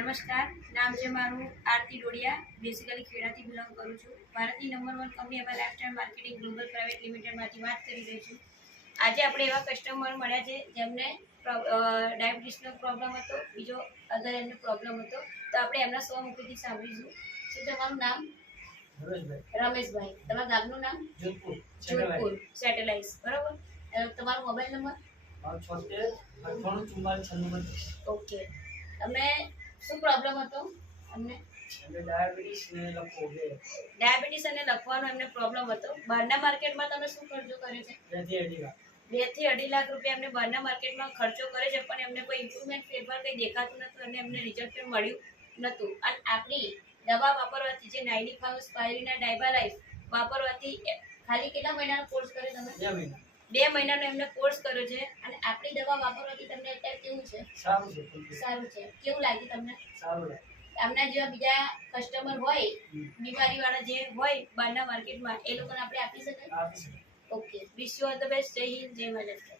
નમસ્કાર, નામ છે મારું આરતી ડોડિયા. બેસિકલી ખેડાથી બિલોંગ કરું છું. ભારતની નંબર 1 કંપની એવા લાઇફસ્ટાઇલ માર્કેટિંગ ગ્લોબલ પ્રાઇવેટ લિમિટેડમાંથી વાત કરી રહી છું. આજે આપણે એવા કસ્ટમર મળ્યા છે જેમને ડાયાબિટીસનો પ્રોબ્લેમ હતો, બીજો અધર એમનો પ્રોબ્લેમ હતો. તો આપણે એમના સ્વમુખથી સાંભળીશું. શું તમારું નામ? રમેશભાઈ. તમારા ગામનું નામ? જોધપુર સેટેલાઇટ. બરાબર. તમારો મોબાઈલ નંબર? 76 ઓકે. તમે શું પ્રોબ્લેમ હતો અમને? ડાયાબિટીસ અને લખવાનો એમને પ્રોબ્લેમ હતો. બહારના માર્કેટમાં તમે શું ખર્ચો કર્યો છે? 2 થી 2.5 લાખ રૂપિયા એમને બહારના માર્કેટમાં ખર્ચો કરે છે, પણ એમને કોઈ ઇમ્પ્રુવમેન્ટ ફેરફાર કંઈ દેખાતું નતું અને એમને રિઝલ્ટ પણ મળ્યું નતું. અને આપણી દવા વાપરવાથી જે 95 સ્પાયરીના ડાયબા લાઈફ વાપરવાથી ખાલી કેટલા મહિનાનો કોર્સ કર્યો તમે? 2 મહિનાનો એમને કોર્સ કર્યો છે. અને આપણી દવા વાપરવાથી તમને અત્યારે કેવું છે? સારું છે. કેવું લાગ્યું તમને? આમના જેવા બીજા કસ્ટમર હોય બીમારી વાળા જે હોય બહારના માર્કેટમાં, એ લોકોને આપણે આપી શકાય? Okay. Wish you all the best. જય હિન્દ, જય મહારાષ્ટ્ર.